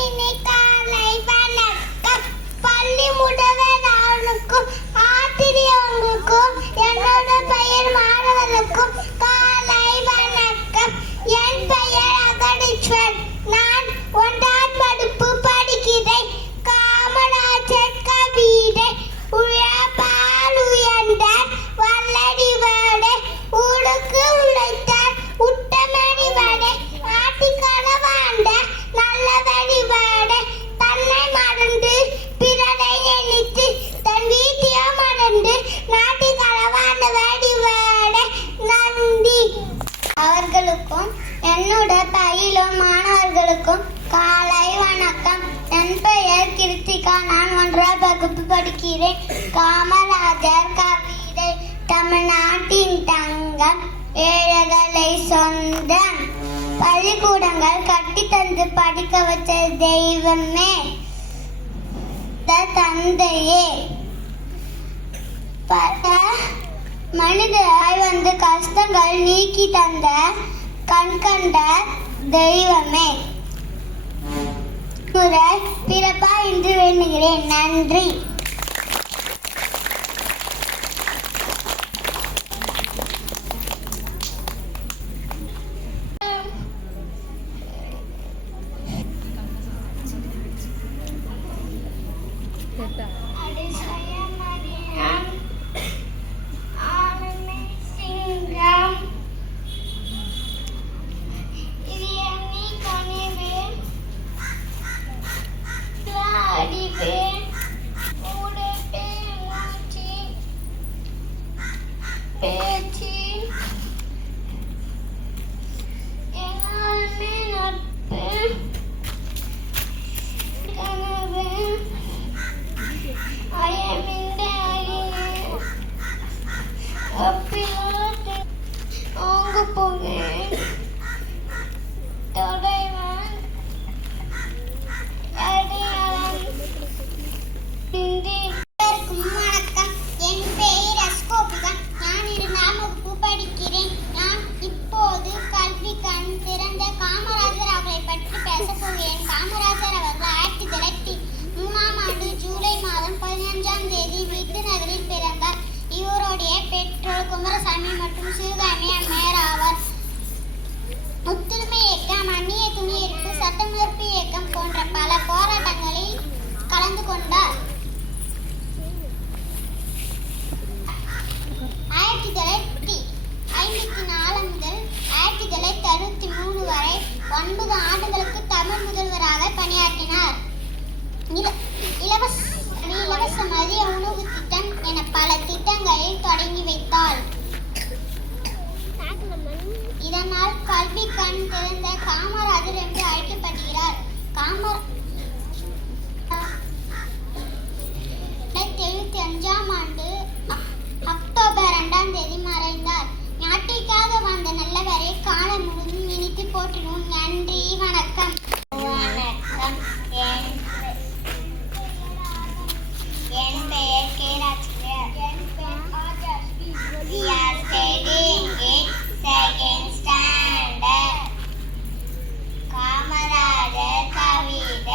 இனிய காலை வணக்கம். பள்ளி முதல்வர்களுக்கும் ஆசிரியர்களுக்கும் என்னோட பெயர் மாணவர்களுக்கும் காலை வணக்கம். என் பெயர் அகடீஸ்வர். நான் 1ஆம் வகுப்பு படிக்கிறேன். காமராஜர் கவிதை உழைப்பால் உயர்ந்தார் வல்லடிவாடே ஊருக்கு உழைத்தார் உத்தமணி வடை ஆட்டிக்கால வாழ்ந்த நல்ல வழிபாடே தன்னை மறந்து பிறரை நினைத்து தன் வீட்டியா மறந்து நாட்டிக்கால வாழ்ந்த வழிபாடே நன்றி. அவர்களுக்கும் என்னோட பயிலும் மாணவர்களுக்கும் காலை வணக்கம். என் பெயர் கிருத்திகா. நான் 1ஆம் வகுப்பு படிக்கிறேன். காமராஜர் கவிதை தமிழ்நாட்டின் தங்கம் ஏழைகளை சொந்தம் பள்ளிக்கூடங்கள் கட்டி தந்து படிக்க வச்ச தெய்வமே தந்தையே மனிதராய் வந்து கஷ்டங்கள் நீக்கி தந்த கண்கண்ட தெய்வமே பிறப்பா என்று வேண்டுகிறேன். நன்றி. காமராஜர் அவர்கள் 1903ஆம் ஆண்டு ஜூலை மாதம் 15ஆம் தேதி விருதுநகரில் பிறந்தார். இவருடைய பெற்றோர் குமாரசாமி மற்றும் சிவகாமி அம்மையார் ஆவார். ஒத்துழைமை இயக்கம், அந்நிய துணி எரிப்பு, சட்டமறுப்பு இயக்கம் போன்ற பல போராட்டங்களில் கலந்து கொண்டார். 1954 முதல் 1963 வரை 9 ஆண்டுகளுக்கு தமிழ் முதல்வராக பணியாற்றினார். இலவச மதிய உணவு திட்டம் என பல திட்டங்களை தொடங்கி வைத்தார். இதனால் கல்வி கண் திறந்த காமராஜர் என்று அழைக்கப்படுகிறார். 1975ஆம் ஆண்டு அக்டோபர் 2ஆம் தேதி மறைந்தார். நாட்டிற்காக வந்த நல்லவரை காலம் முழுவதும் நினைத்து போற்றினோம். நன்றி. வணக்கம். வணக்கம். என் பெயர் கேராஜ்யா. என் பெயர் ஆஜாஸ்வி. We are studying in second standard. Kamarajar கவிதை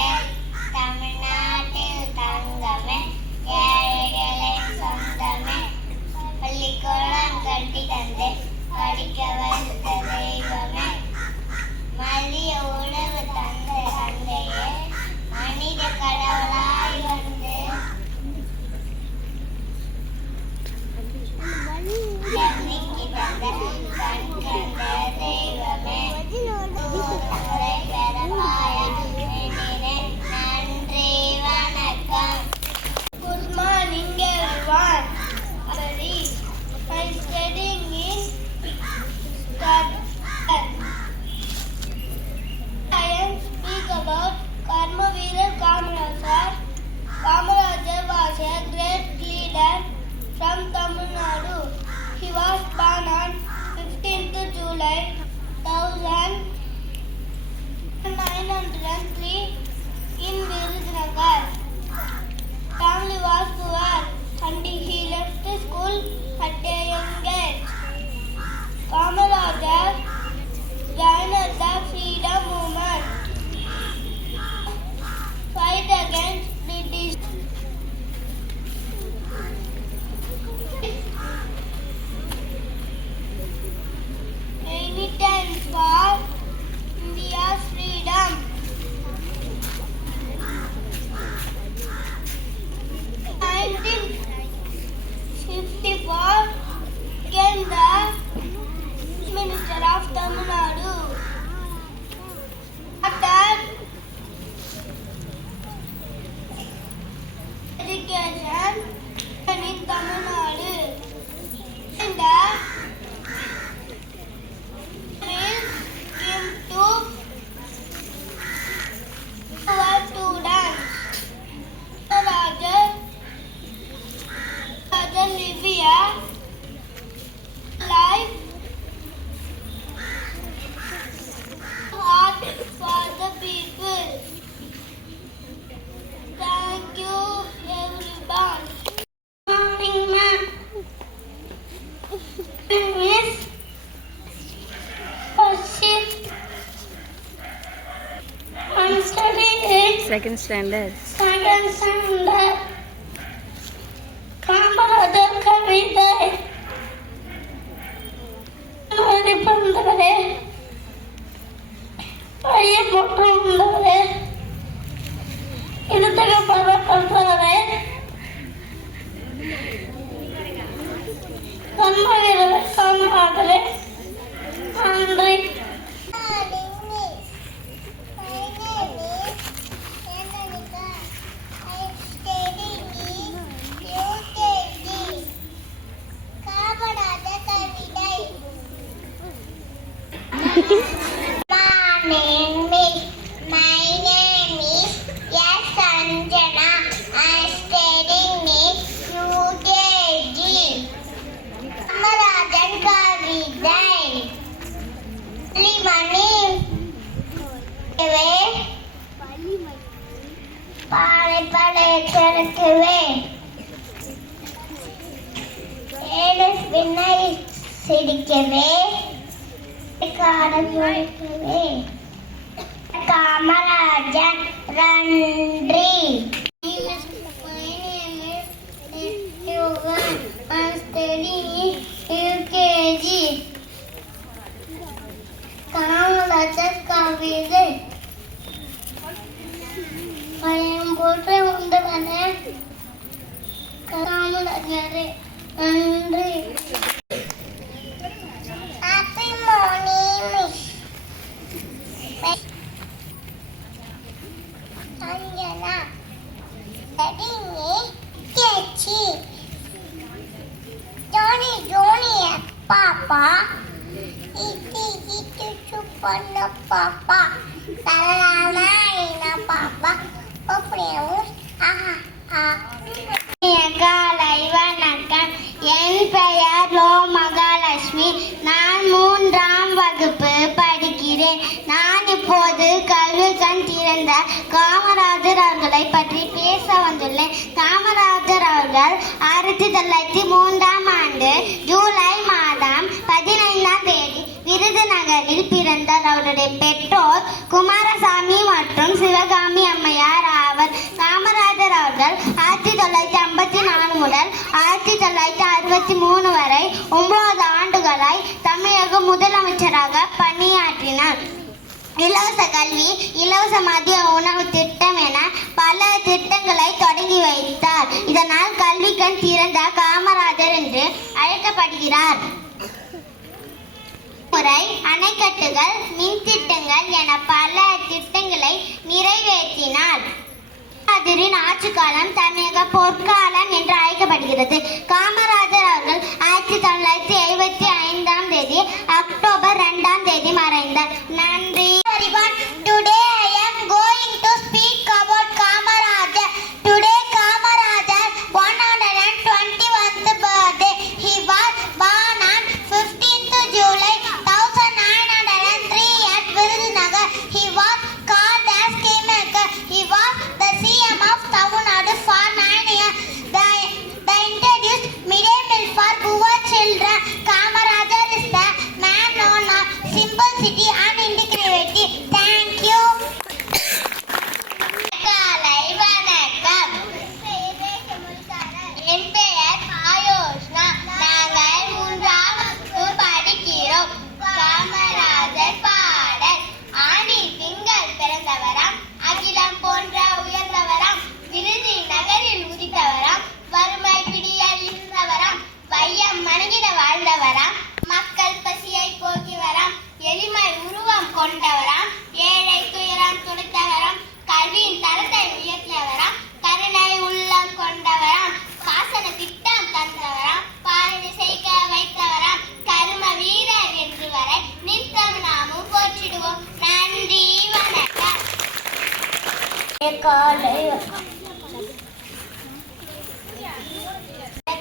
Second standard. Second standard. Kamarajar கவிதை மதிப்பந்தரே பையன் போட்டுந்தரே இடத்துக்கு பதப்படுறவரே கண்மகிழவே காமராஜரே நன்றி. பாலை பாலை திறக்கவே ஏழு விண்ணை சிரிக்கவே காலம் ஒழிக்கவே காமராஜன் நன்றி. யூகேஜி காமராஜர் கவிதை பையன் போட்டு உண்டவனே காமராஜரே நன்றி. Happy morning, Miss. Sanjana. Daddy me catchy. Johnny, Papa. Itu chupana Papa. Talana ina Papa. Opreus. காலை வணக்கம். என் பெயர் லோ மகாலட்சுமி. நான் 3ஆம் வகுப்பு படிக்கிறேன். நான் இப்போது கல்வி கண் திறந்த காமராஜர் அவர்களை பற்றி பேச வந்துள்ளேன். காமராஜர் அவர்கள் 1903ஆம் ஆண்டு ஜூலை மாதம் 15ஆம் தேதி விருதுநகரில் பிறந்தார். அவருடைய பெற்றோர் குமாரசாமி மற்றும் சிவகாமி அம்மையார் ஆவர். காமராஜர் அவர்கள் 1954 முதல் 1963 வரை 9 ஆண்டுகளாய் தமிழக முதலமைச்சராக பணியாற்றினார். இலவச கல்வி, இலவச மதிய உணவு திட்டம் என பல திட்டங்களை தொடங்கி வைத்தார். இதனால் கல்வி கண் திறந்த காமராஜர் என்று அழைக்கப்படுகிறார். முறை அணைக்கட்டுகள், மின் திட்டங்கள் என பல திட்டங்களை நிறைவேற்றினார். காமராஜரின் ஆட்சி காலம் தமிழக பொற்காலம் என்று அழைக்கப்படுகிறது. காமராஜர் அவர்கள் 1975ஆம் தேதி அக்டோபர் 2ஆம் தேதி மறைந்தார். நன்றி. Today I am going to speak about Kamarajar. Today Kamarajar 121th birthday. He was born on 15th July 1903 at Virudhunagar. He was called as Kingmaker. He was the CM of Tamil Nadu for 9 years. The introduced midday meal for poor children. Kamarajar is the man known for simplicity and integrity. Thank you. காலை வணக்கம். என் பெயர் ஆயோஷ்னா. நாங்கள் 3ஆம் வகுப்பு படிக்கிறோம். காமராஜர் பாடல். ஆணி திங்கள் பிறந்தவராம், அகிலம் போன்ற உயர்ந்தவராம், விருதுநகரில் உதித்தவராம், வறுமை பிடியால் இருந்தவராம், வையம் மணங்கிட வாழ்ந்தவராம், மக்கள் பசியை போக்கிவராம், எளிமை உருவம் கொண்டவராம், ஏழை துயரம் துடைத்தவராம், கல்வியின் தரத்தை உயர்த்தியவராம், கருணை உள்ளம் கொண்டவராம், பாசன திட்டம் தந்தவராம், பாலனை செய்க வைத்தவராம், கரும வீரர் என்று வரை நித்தம் நாமும் போற்றிடுவோம். நன்றி, வணக்கம்.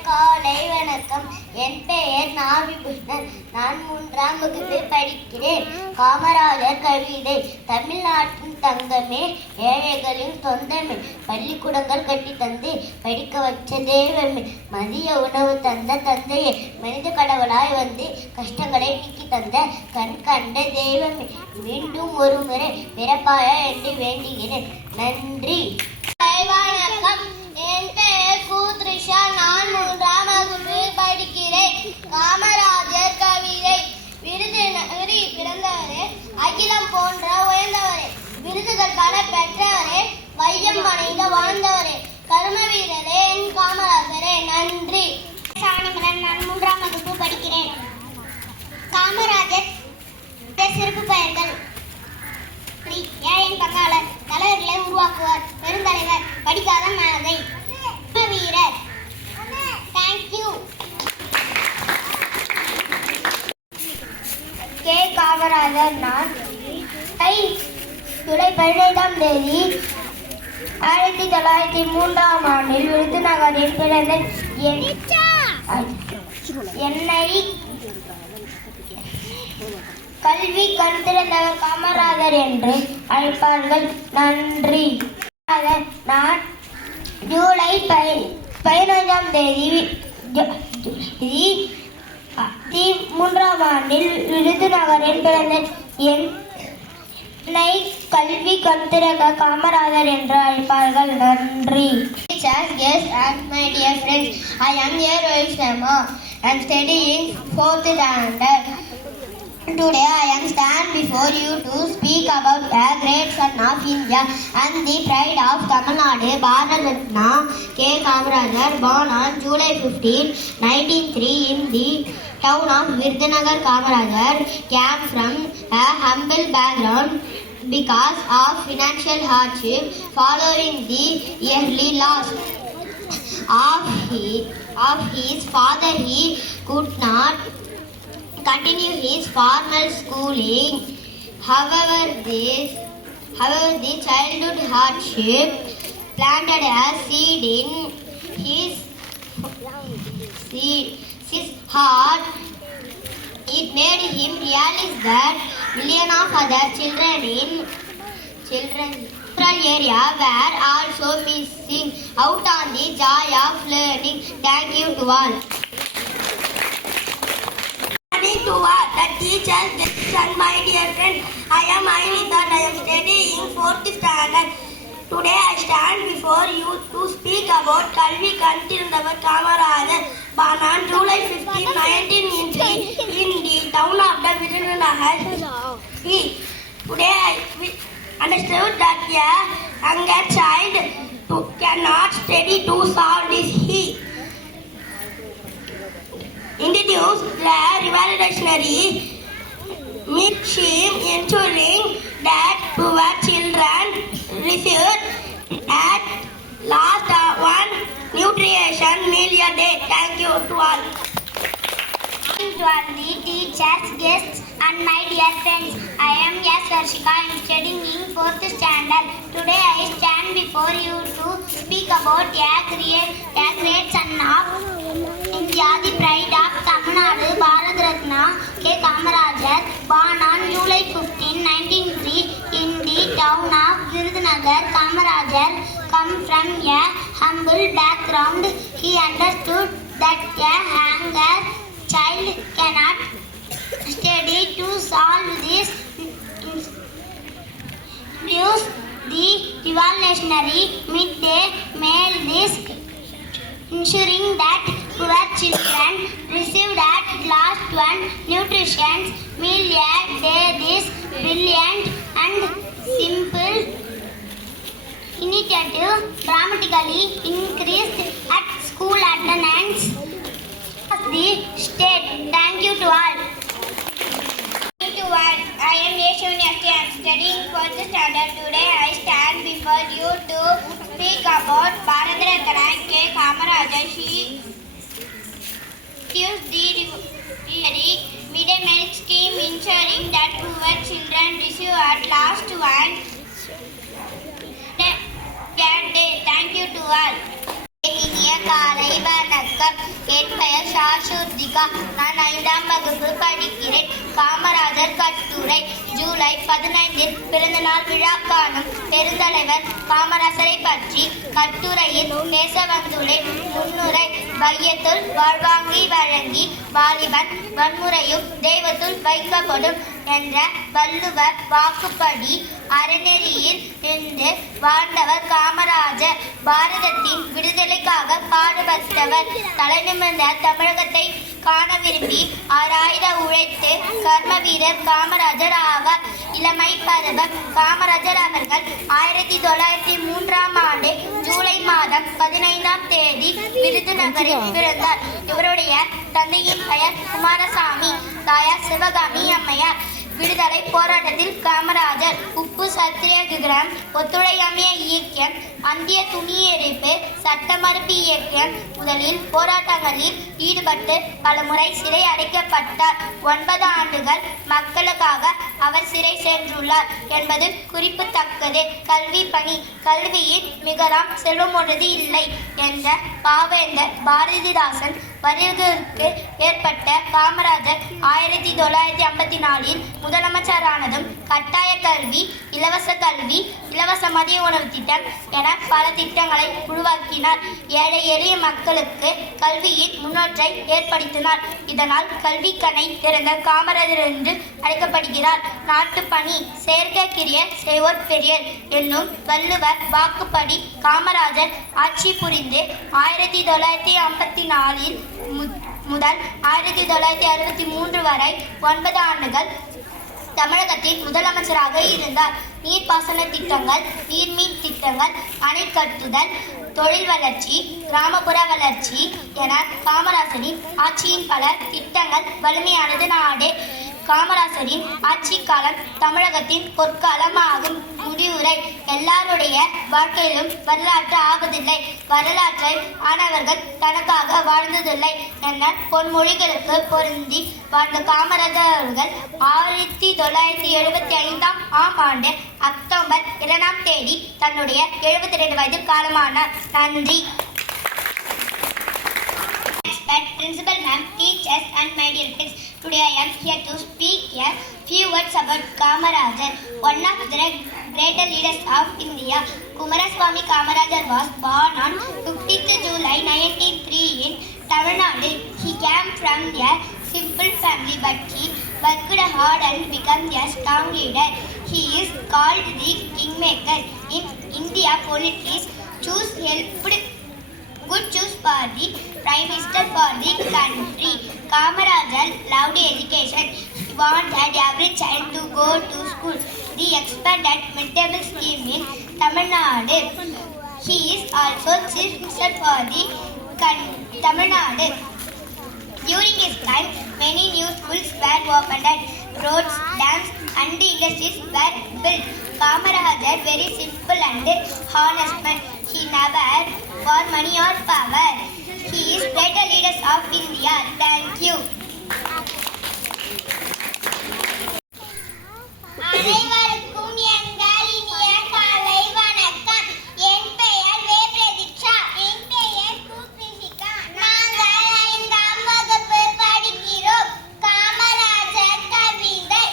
காலை வணக்கம். என் பெயர் நாவிபுஷ்ணன். நான் 3ஆம் வகுப்பு படிக்கிறேன். காமராஜர் கவிதை. தமிழ்நாட்டின் தங்கமே, ஏழைகளின் சொந்தமே, பள்ளிக்கூடங்கள் கட்டி தந்து படிக்க வச்ச தெய்வமே, மதிய உணவு தந்த தந்தையே, மனித கடவுளாய் வந்து கஷ்டங்களை நீக்கி தந்த கண் கண்ட தெய்வமே, மீண்டும் ஒரு முறை பிறப்பாய என்று வேண்டுகிறேன். நன்றி. வணக்கம். என் பெயர் கூத்ரிஷா. நான் 3ஆம் வகுப்பு படிக்கிறேன். காமராஜர் கவிதை. விருதுநகரில் பிறந்தவரே, அகிலம் போன்ற உயர்ந்தவரே, விருதுகள் பல பெற்றவரே, வையம் அணைந்த வாழ்ந்தவரே, கர்ம வீரரே, என் காமராஜரே. நன்றி. நான் 3ஆம் வகுப்பு படிக்கிறேன். காமராஜர் சிறப்பு பெயர்கள்: ஏழையின் பங்காளர், தலைவர்களை உருவாக்குவார், பெருந்தலைவர், படிக்காத மனதை, வீரர். தேங்க்யூ. கே. காமராஜர். நான் ஜூலை 15ஆம் தேதி 1903ஆம் ஆண்டில் விருதுநகரில் பிறந்த என்னை கல்வி கண்டிருந்தவர் காமராஜர் என்று அழைப்பார்கள். நன்றி. நான் ஜூலை 15ஆம் தேதி 3ஆம் ஆண்டில் விருதுநகரில் பிறந்த என்னை கல்வி கண்டிருந்த காமராஜர் என்று அழைப்பார்கள். நன்றி. Teachers, guests and my dear friends, I am here Rohit Sharma. I am studying 4th standard. Today I am stand before you to speak about the great son of India and the pride of Tamil Nadu, Bharat Ratna K. Kamarajar, born on July 15, 1903 in the town of Virudunagar. Kamarajar came from a humble background because of financial hardship. Following the early loss of his father, he could not continue his formal schooling. However, the childhood hardship planted a seed in his heart. It made him realize that millions of other children in rural area were also missing out on the joy of learning. Thank you to all. To all the teachers, guests and my dear friend, I am Ainita. I am studying 4th standard. Today I stand before you to speak about Kalvi Kantirundavar Kamarajar, born on July 15, 1903 in the town of the Virudunagar. Today I understood that a younger child cannot study to solve this. He introduced the revolutionary mission ensuring that poor children received at last one nutrition meal a day. Thank you to all. To all the teachers, guests and my dear friends, I am S. Varshika. I am studying in 4th standard. Today I stand before you to speak about a great son of India, the pride of Tamil Nadu, Bharat Ratna K. Kamarajar, born on July 15, 1903 in the town of Virudunagar. Kamarajar come from a humble background. He understood that a younger child cannot study to solve this. Use the revolutionary midday meal list, ensuring that poor children received at last one nutrition meal a day. This brilliant and simple initiative dramatically increased at school attendance of the state. Thank you to all. I am Yeshwani. I am studying 4th standard. Today I stand before you to speak about Bharat Ratna K. Kamarajar. She used the midday meal scheme, ensuring that poor children receive at last one day. Thank you to all. இனிய காலை வணக்கம். என் பெயர் ஷாஷுர்திகா. நான் 5ஆம் வகுப்பு படிக்கிறேன். காமராஜர் கட்டுரை. ஜூலை 15 பிறந்த நாள் விழா காணும் பெருந்தலைவர் காமராஜரை பற்றி கட்டுரையில் பேச வந்துள்ளேன். முன்னுரை. வையத்துள் வாழ்வாங்கி வழங்கி வாலிபன் வன்முறையும் தெய்வத்துள் வைக்கப்படும் என்ற வள்ளுவர் வாக்குப்படி அறநெறியில் நின்று வாழ்ந்தவர் காமராஜர். பாரதத்தின் விடுதலைக்காக பாடுபட்டவர். தலைநிமிர்ந்த தமிழகத்தை காண விரும்பி ஆராய்ந்த உழைத்து கர்ம வீரர் காமராஜர் ஆவார். இளமை பருவம் காமராஜர் அவர்கள் 1903 ஜூலை மாதம் 15ஆம் தேதி விருதுநகரில் பிறந்தார். இவருடைய தந்தையின் பெயர் குமாரசாமி, தாயார் சிவகாமி அம்மையார். விடுதலை போராட்டத்தில் காமராஜர் உப்பு சத்தியாகிரகம், ஒத்துழையாமை இயக்கம், அந்திய துணி எரிப்பு, சட்ட மறுப்பு இயக்கம் முதலில் போராட்டங்களில் ஈடுபட்டு பலமுறை சிறை அடைக்கப்பட்டார். 9 ஆண்டுகள் மக்களுக்காக அவர் சிறை சென்றுள்ளார் என்பது குறிப்பிடத்தக்கது. கல்வி பணி கல்வியில் மிகலாம் செல்வமொன்றது இல்லை என்ற பாவேந்தர் பாரதிதாசன் வருவதற்கு ஏற்பட்ட காமராஜர் 1954 முதலமைச்சரானதும் கட்டாய கல்வி, இலவச மதிய உணவு திட்டம் என பல திட்டங்களை உருவாக்கினார். ஏழை எளிய மக்களுக்கு கல்வியின் முன்னேற்றை ஏற்படுத்தினார். இதனால் கல்வி கணை திறந்த காமராஜர் என்று அழைக்கப்படுகிறார். நாட்டுப்பணி செயற்கைக்கிரிய செய்வோர் பெரியர் என்னும் வள்ளுவர் வாக்குப்படி காமராஜர் ஆட்சி புரிந்து 1954 முதல் 1963 வரை 9 ஆண்டுகள் தமிழகத்தின் முதலமைச்சராக இருந்தார். நீர்ப்பாசன திட்டங்கள், நீர்மின் திட்டங்கள், அணை கட்டுதல், தொழில் வளர்ச்சி, கிராமப்புற வளர்ச்சி என காமராஜரின் ஆட்சியின் பல திட்டங்கள் வலிமையானது. நாடு காமராஜரின் ஆட்சி காலம் தமிழகத்தின் பொற்காலம் ஆகும். முடிவுரை: எல்லாருடைய வாழ்க்கையிலும் வரலாற்று ஆவதில்லை, வரலாற்றை ஆனவர்கள் தனக்காக வாழ்ந்ததில்லை என பொன்மொழிகளுக்கு பொருந்தி வாழ்ந்த காமராஜர் அவர்கள் 1975 அக்டோபர் 2ஆம் தேதி தன்னுடைய 72 வயது காலமானார். நன்றி. Principal ma'am, teachers and my dear friends, today I am here to speak a few words about Kamarajar, one of the greater leaders of India. Kumaraswamy Kamarajar was born on 15th July 1903 in Tamil Nadu. He came from a simple family, but he worked hard and became a strong leader. He is called the Kingmaker. In India politics, good choose for the Prime Minister for the country. Kamarajar loved education. He wanted every child to go to school. The expanded midday scheme in Tamil Nadu. He is also Chief Minister for the Tamil Nadu. During his time, many new schools were opened, roads, dams and industries were built. Kamarajar very simple and honest man. He never for money or power. He is greater leaders of India. Thank you. அனைவருக்கும் எங்கள் இனிய காலை வணக்கம். என் பெயர் வே பிரதீக்ஷா. என் பெயர் குஸ்மிஷிகா. நாங்கள் 5ஆம் வகுப்பு படிக்கிறோம். காமராஜர் கவிதை: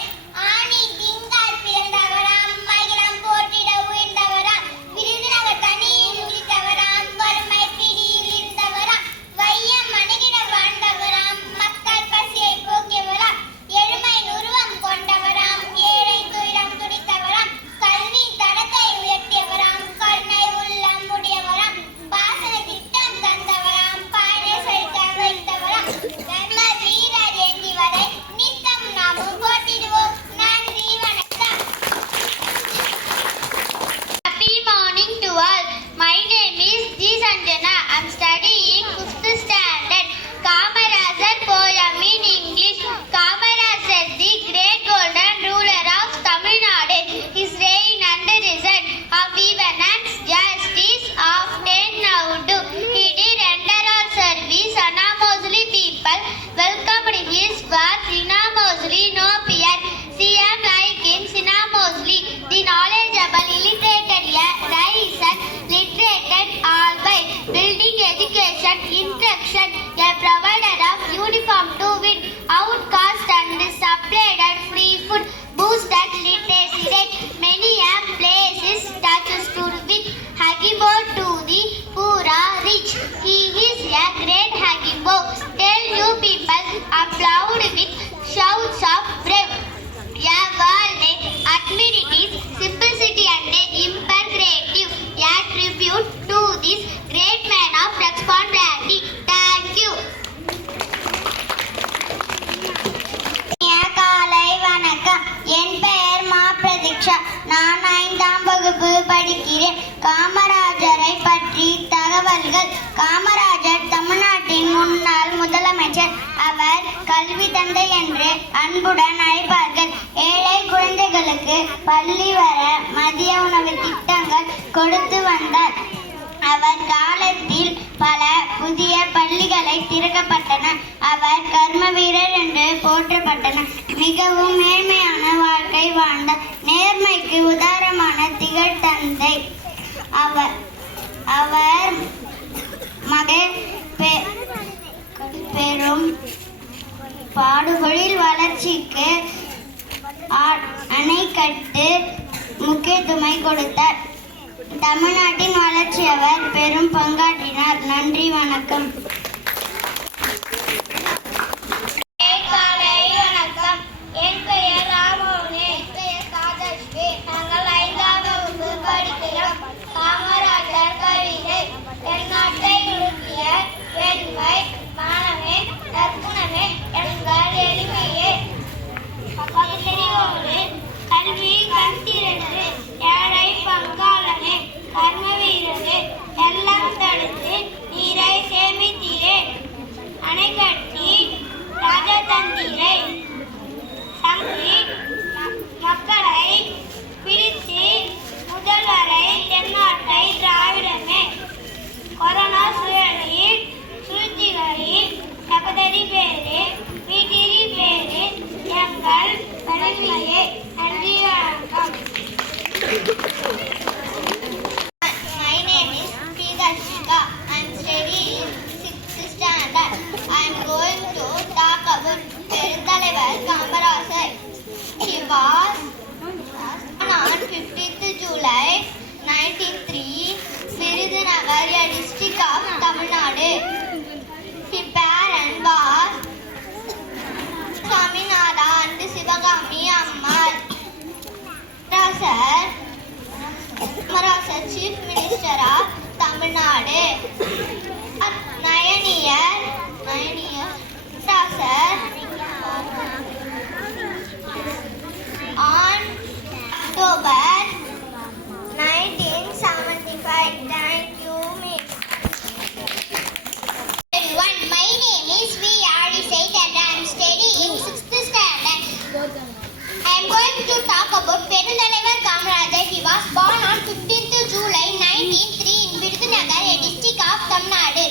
ஆணி திங்கள் பிறந்தவராம், மகிழம் போற்றிட உயர்ந்தவராம், விருதுநகர் தனியில் உதித்தவராம், வறுமை பிடியில் இருந்தவராம், வையம் மணிகிட வாழ்ந்தவராம், மக்கள் பசியை போக்கியவராம், எழுமை உருவம் கொண்டவராம், ஏழை துயரம் துடித்தவராம், கல்வி தரத்தை உயர்த்தியவராம், கருணை உள்ளம் உடையவராம், பாசன திட்டம் தந்தவராம், பானை செலுத்த வைத்தவராம், தர்ம வீரர் ஏந்திவரை நித்தம் நாமும் போற்றிடுவோம். நன்றி, வணக்கம். Happy morning to all. My name is G. Sanjana. I am studying 5th standard. Kamarajar poem in English. Kamarajar, the great golden ruler of Tamil Nadu. His reign and result of even and justice often now do. He did render all service unopposely. People welcomed his words unopposely, no fear. CM like him unopposely. The knowledgeable, illiterated, rise literated all by building education, instruction, a provider of uniform to win, outcast and supplied free food, boosted literacy rate, many places touches to with Hagimbo to the poor rich. He is a great Hagimbo. Tell you people applaud with shouts of brave. A world admire his simple படிக்கிறேன். காமராஜரை பற்றி தகவல்கள். காமராஜர் தமிழ்நாட்டின் முன்னாள் முதலமைச்சர். அவர் கல்வி தந்தை என்று அன்புடன் அழைப்பார்கள். ஏழை குழந்தைகளுக்கு பள்ளி வர மதிய உணவு திட்டங்கள் கொடுத்து வந்தார். அவர் காலத்தில் பல புதிய பள்ளிகளை திறக்கப்பட்டன. அவர் கர்ம வீரர் என்று போற்றப்பட்டனர். மிகவும் மேன்மையான வாழ்க்கை வாழ்ந்தார். நேர்மைக்கு உதாரணமான திகழ் தந்தை. அவர் மகன் பெரும் பாடுபொழில் வளர்ச்சிக்கு அணை கட்டு முக்கியத்துவம் கொடுத்தார். தமிழ்நாட்டின் வளர்ச்சி அவர் பெரும் பங்காற்றினார். நன்றி, வணக்கம். வணக்கம். என் பெயர் ராமோனே. என் பெயர் காதஸ்ரீ. நாங்கள் 5ஆம் வகுப்பு படிக்கிறோம். காமராஜர் கவிதை. தென்னாட்டை உருக்கிய வெண்மை மானமே நற்குணமே எங்கள் எளிமையே பகுதியோடு கல்வி கண்டிருந்து ஏழை பங்காளனே கர்ம வீரரே எல்லாம் தடுத்து நீரை சேமித்தீரே அணை கட்டி ராஜதந்திரை சங்கி மக்களை பிரித்து முதல்வரை தென்னாட்டை திராவிடமே கொரோனா சுழலில் சூழ்ச்சிகளில் சகோதரி பேரு வீட்டிரி பேரு எங்கள் தலைமையே. நன்றி, வணக்கம். My name is Pidashika. I am studying 6th standard. I am going to talk about பெருந்தலைவர் Kamarajar. He was on 15th July 1903, Virudhunagar, a district of Tamil Nadu. His parents was Swaminatha and Sivagami Ammal. Kamarasar, Chief Minister of Tamil Nadu. 9 years. On October 1975. Thank you, Miss. Everyone, my name is V. Adisait and I am studying 6th standard. I am going to talk about Perunthalavar Kamarajar. He was born on 15th July 1903 in Virudhunagar, a district of Tamil Nadu.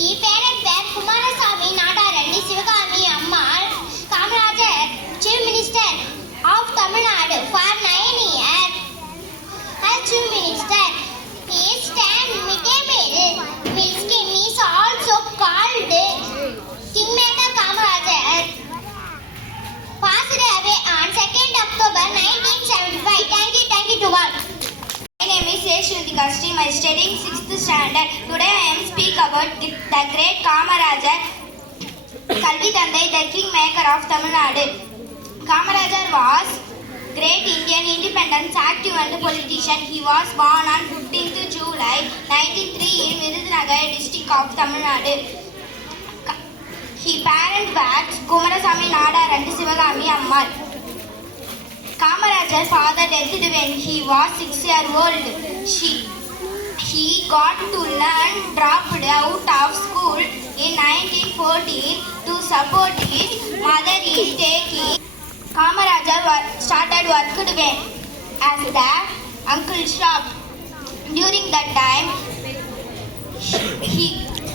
His parents were Kumarasamy Nadar and Sivagami Ammal. Kamarajar, Chief Minister of Tamil Nadu for 9 years. As Chief Minister, his stand midday meal scheme is also called Kingmaker Kamarajar. Passed away on 2nd October 1975. Thank you to all. My name is Yeshwantika Stream. I am studying 6th standard. Today I am speak about the great Kamarajar, Kalvi Thandai, the Kingmaker of Tamil Nadu. Kamarajar was great Indian independence active and politician. He was born on 15th July 1903 in Virudhunagar, district of Tamil Nadu. His parents were Kumarasamy Nadar and Sivagami Ammal. Kamarajar's father died when he was 6 years old. He got to learn, dropped out of school in 1914 to support his mother in taking. Kamarajar started working as the uncle shop. During that time, he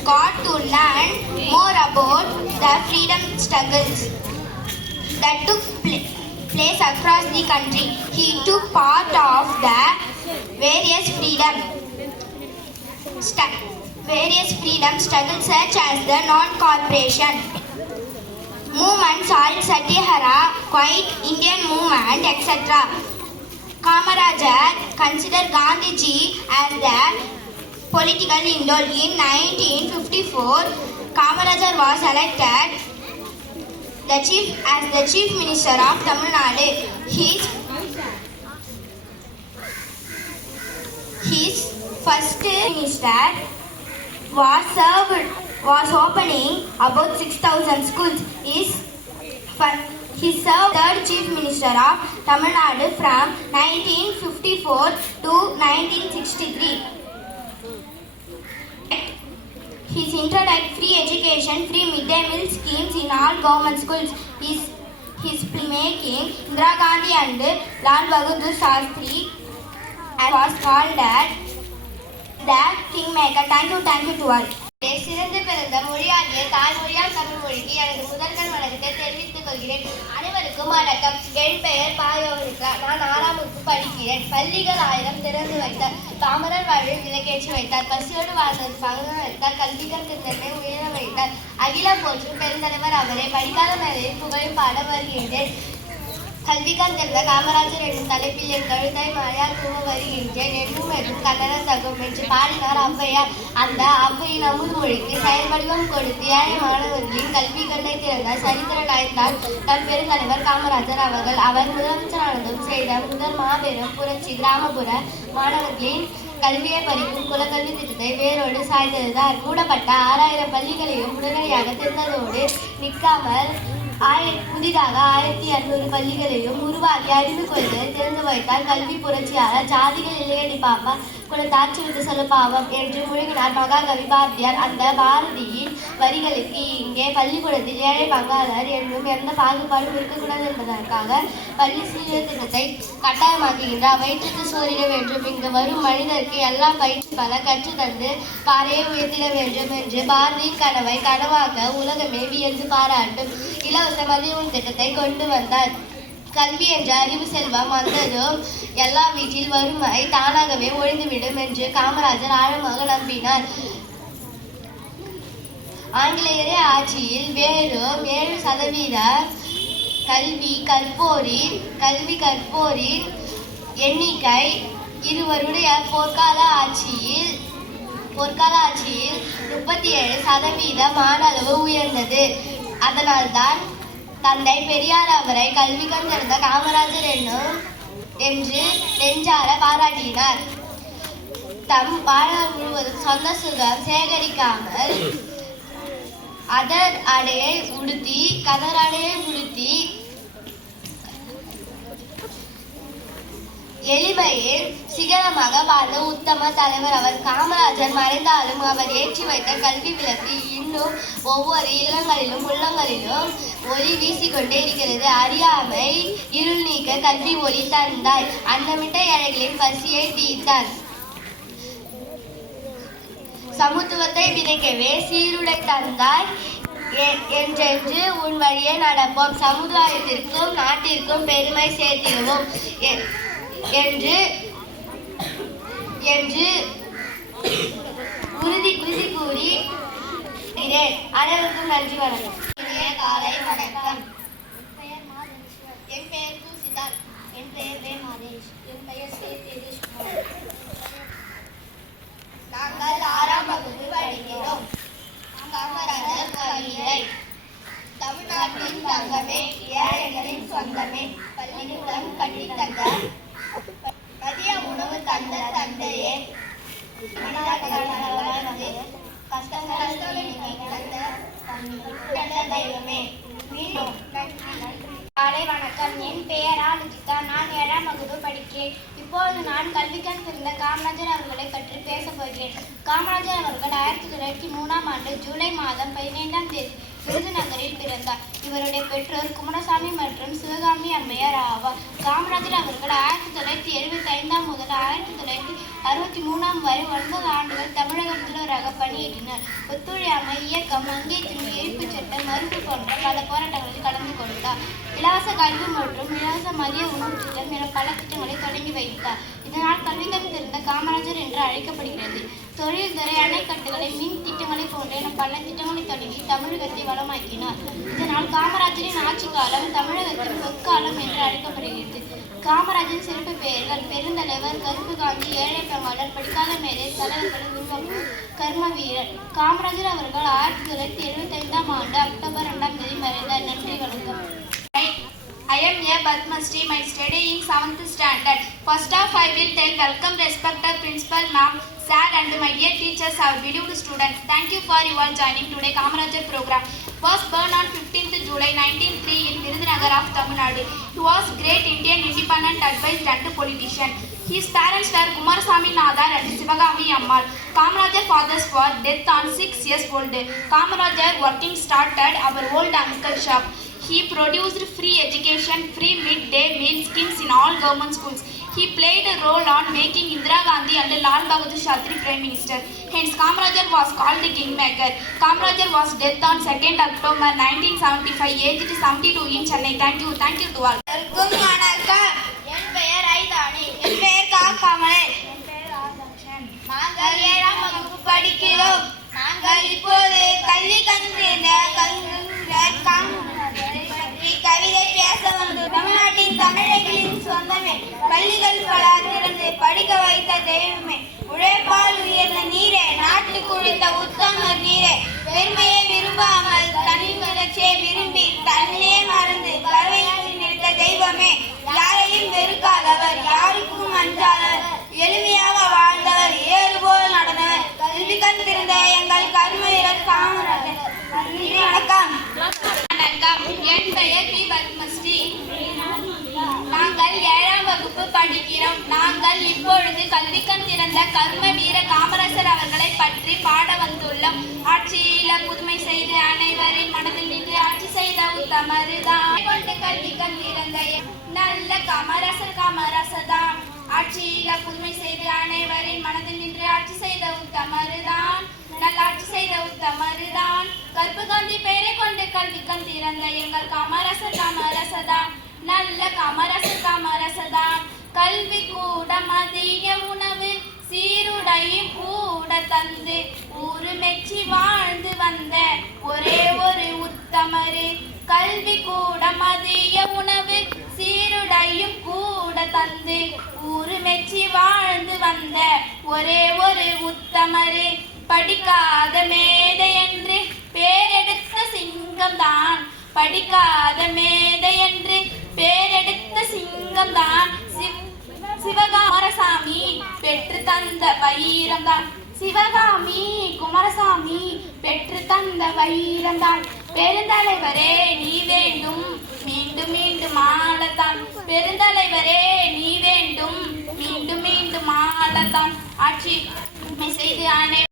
got to learn more about the freedom struggles that took place across the country. He took part of the various freedom struggles such as the non-cooperation movement, Salt Satyagraha, Quiet Indian movement, etc. Kamarajar considered Gandhiji as the political idol. In 1954, Kamarajar was elected as the Chief Minister of Tamil Nadu. His first minister was opening about 6,000 schools. His He served third Chief Minister of Tamil Nadu from 1954 to 1963. His introduced free education, free midday meal schemes in all government schools. His making Indira Gandhi and Lal Bahadur Shastri and was called as the Kingmaker. Thank you to all. சிறந்து பிறந்த மொழியாகிய தாய்மொழியால் தமிழ் மொழிக்கு எனது முதல்கள் வணக்கத்தை தெரிவித்துக் கொள்கிறேன். அனைவருக்கும் வணக்கம். என் பெயர் பாயோனிகா. நான் 6ஆம் வகுப்பு படிக்கிறேன். பள்ளிகள் 1000 திறந்து வைத்தார். காமராஜர் வாழ்வில் விளக்கேற்றி வைத்தார். பசியோடு வாழ்ந்தது பங்கு வைத்தார். கல்விகள் திறனை உயர வைத்தார். அகிலம் போற்றும் பெருந்தலைவர் அவரை படிக்காத நிலையில் புகழும் பாட வருகின்றேன். கல்விக்கான் திறந்த காமராஜர் என்னும் தலைப்பில் என் கழுத்தை மழையால் தூவ வருகின்றேன். என்னும் என்றும் கன்னட சகம் என்று பாடினார் ஔவையார். அந்த ஔவையின் அமுது மொழிக்கு செயல் வடிவம் கொடுத்து ஏழை மாணவர்களின் கல்வி கண்ணை திறந்தார். சரித்திர காய்ந்தார் தம் பெருந்தலைவர் காமராஜர் அவர்கள். அவர் முதலமைச்சரானதும் செய்த முதல் மாபெரும் புரட்சி கிராமப்புற மாணவர்களின் கல்வியை பறிக்கும் குலக்கல்வி திட்டத்தை வேரோடு சாய்ந்ததுதான். மூடப்பட்ட 6000 பள்ளிகளையும் உடனடியாக திறந்ததோடு நிற்காமல் புதிதாக 1200 பள்ளிகளையும் உருவாக்கி அறிவு கொள்கை திறந்து வைத்தால் கல்வி புரட்சியாளர். ஜாதிகள் இல்லையடி பாப்பா குலத்தாட்சி விட்டு சொல்ல பாவம் என்று முழங்கினார் மகாகவி பாரதியார். அந்த பாரதியின் வரிகளுக்கு இங்கே பள்ளிக்கூடத்தில் ஏழை பங்காளர் என்னும் எந்த பாகுபாடும் இருக்கக்கூடாது என்பதற்காக பள்ளி சீர்திருத்தத்தை கட்டாயமாக்குகின்றார். வயிற்றுக்கு சோறிட வேண்டும், இங்கு வரும் மனிதருக்கு எல்லாம் பயிற்சி பல கற்று தந்து பாறையை உயர்த்திட வேண்டும் என்று பாரதியின் கனவை கனவாக்க உலகமே வியந்து பாராட்டும் இலவச மதிய உணவு திட்டத்தை கொண்டு வந்தார். கல்வி என்ற அறிவு செல்வம் வந்ததும் எல்லா வீட்டில் வறுமை தானாகவே ஒழிந்துவிடும் என்று காமராஜர் ஆழமாக நம்பினார். ஆங்கிலேயரே ஆட்சியில் வெறும் 7% கல்வி கற்போரின் எண்ணிக்கை இருவருடைய போர்க்கால ஆட்சியில் 37% அளவு உயர்ந்தது. அதனால்தான் தந்தை பெரியார் அவரை கல்விக்கண் திறந்த காமராஜர் என்று நெஞ்சார பாராட்டினார். தம் வாழ்நாள் முழுவதும் சொந்த சுகம் சேகரிக்காமல் கதர் அடையை உடுத்தி எளிமையில் சிகரமாக வாழ்ந்த உத்தம தலைவர் அவர். காமராஜர் மறைந்தாலும் அவர் ஏற்றி வைத்த கல்வி விளக்கு இன்னும் ஒவ்வொரு இல்லங்களிலும் உள்ளங்களிலும் ஒளி வீசிக்கொண்டே இருக்கிறது. அறியாமை இருள் நீக்க கல்வி ஒளி தந்தாய். அன்னமிட்ட ஏழைகளின் பசியை தீர்த்தார். சமத்துவத்தை விதைக்கவே சீருடை தந்தாய். என்றென்று உன் வழியே நடப்போம். சமுதாயத்திற்கும் நாட்டிற்கும் பெருமை சேர்த்திடுவோம் என்று உறுதி கூறி அனைவருக்கும் நன்றி. வணக்கம். காலை வணக்கம். என் பெயர் பூசிதார். என் பெயர் வே மாதேஷ். என் பெயர் சே தேஜேஷ். நாங்கள் 6ஆம் வகுப்பு படிக்கிறோம். காமராஜர் கவிதை. தமிழ்நாட்டின் தங்கமே, ஏழைகளின் சொந்தமே, பள்ளிக்கூடம் கட்டித்தந்த மதிய உணவு தந்த தந்தையே, தெய்வமே. காலை வணக்கம். என் பெயர் ஆதித்யா. நான் 7ஆம் வகுப்பு படிக்கிறேன். இப்போது நான் கல்விக்கண் திறந்த காமராஜர் அவர்களை பற்றி பேசப் போகிறேன். காமராஜர் அவர்கள் 1903ஆம் ஆண்டு ஜூலை மாதம் 15ஆம் தேதி விருதுநகரில் பிறந்தார். இவருடைய பெற்றோர் குமாரசாமி மற்றும் சிவகாமி அம்மையார் ஆவார். காமராஜர் அவர்கள் 1975 முதல் 1963 வரை 9 ஆண்டுகள் தமிழக முதல்வராக பணியேற்றினார். ஒத்துழையாமை இயக்கம், வங்கியத்தின் எரிப்பு சட்டம், மறுப்பு போன்ற பல போராட்டங்களில் கலந்து கொண்டார். இலவச கல்வி மற்றும் இலவச மதிய உணவு திட்டம் என பல திட்டங்களை தொடங்கி வைத்தார். இதனால் கல்விக்கண் திறந்த காமராஜர் என்று அழைக்கப்படுகிறது. தொழில்துறை, அணைக்கட்டுகளை, மின் திட்டங்களை போன்ற பல திட்டங்களை தொடங்கி தமிழகத்தை வளமாக்கினார். இதனால் காமராஜரின் ஆட்சி காலம் தமிழகத்தின் பொற்காலம் என்று அழைக்கப்படுகிறது. காமராஜரின் சிறப்பு பெயர்கள்: பெருந்தலைவர், கருப்பு காந்தி, ஏழை பங்காளர், படிக்காத மேதை, தலைவர்களை உருவாக்கும் கர்ம வீரர். காமராஜர் அவர்கள் 1975ஆம் ஆண்டு அக்டோபர் 2ஆம் தேதி மறைந்தார். நன்றி, வணக்கம். I am a Padmasri. My study in 7th standard. First off, I will tell welcome respected principal ma'am, sir and my dear teachers, our beloved students. Thank you for your joining today Kamarajar program. Was born on 15th July 1903 in Virudhunagar. Vijayanagar of Tamil Nadu. He was great Indian independent advisor and politician. His parents were Kumarasamy Nadar and Sivagami Ammal. Kamarajar father's were death on 6 years old. Kamarajar working started our old uncle shop. He produced free education, free midday meal schemes in all government schools. He played a role on making Indira Gandhi and Lal Bahadur Shastri Prime Minister. Hence, Kamarajar was called the Kingmaker. Kamarajar was dead on 2nd October 1975, aged 72 in Chennai. Thank you to all. என் பெயர் ஐதானி. என் பெயர் கமலே. என் பெயர் ஆதர்ஷன். நாங்கள் 7ஆம் வகுப்பு படிக்கிறோம். நாங்கள் இப்போது கல்வி கண்டிருந்த பற்றி கவிதை பேச வந்தோம். தமிழ்நாட்டின் தமிழர்களின் சொந்தமே, பள்ளிகள் பல திறந்து படிக்க வைத்த தெய்வமே, உழைப்பால் உயர்ந்த நீரே, நாட்டுக்கு உழைத்த உத்தம நீரே, பெருமையை விரும்பாமல் தனி முயற்சியை விரும்பி தன்னையே மறந்து பறவைகளில் நிறுத்த தெய்வமே, யாரையும் வெறுக்காதவர், யாருக்கும் அஞ்சாதவர், எளிமையாக வாழ்ந்தவர், ஏறு போல் நடந்தவர், கல்வி கண்டிருந்த எங்கள் கர்ம வீரர் காமராஜர். வணக்கம். என் பெயர் பி. பத்மஸ்ரீ. நாங்கள் 7ஆம் வகுப்பு படிக்கிறோம். நாங்கள் இப்பொழுது கல்விக்கண் திறந்த கர்ம வீர காமராசர் அவர்களை பற்றி பாட வந்துள்ளோம். ஆட்சியில புதுமை செய்து அனைவரின் மனதில் நின்று ஆட்சி செய்த உத்தமருதான் கொண்டு கல்விக்கண் திறந்த நல்ல காமராசர் தான். ஆட்சியில புதுமை செய்து அனைவரின் மனதில் நின்று ஆட்சி செய்த உத்தமருதான், நல்லாட்சி செய்த உத்தமருதான். கற்பு காந்தி பெயரை கொண்டு கல்விக்கண் திறந்த எங்கள் காமராசர் தான், நல்ல காமராசர் தான். கல்வி கூட மதிய உணவு சீருடையும் கூட தந்து ஊரு மெச்சி வாழ்ந்து வந்த ஒரே ஒரு உத்தமரு. கல்வி கூட மதிய உணவு சீருடையும் கூட தந்து ஊரு மெச்சி வாழ்ந்து வந்த ஒரே ஒரு உத்தமரு. படிக்காத மேதை என்று பேரெடுத்த சிங்கம் தான், படிக்காத மேதை என்று பேரெடுத்த சிங்கம் தான். சிவகாமரசாமி பெற்று தந்த வைரம்தான், சிவகாமி குமாரசாமி பெற்று தந்த வைரம்தான். பெருந்தலைவரே நீ வேண்டும் மீண்டும் மீண்டும் ஆளத்தான், பெருந்தலைவரே நீ வேண்டும் மீண்டும் மீண்டும் ஆளத்தான். ஆட்சி செய்து அனை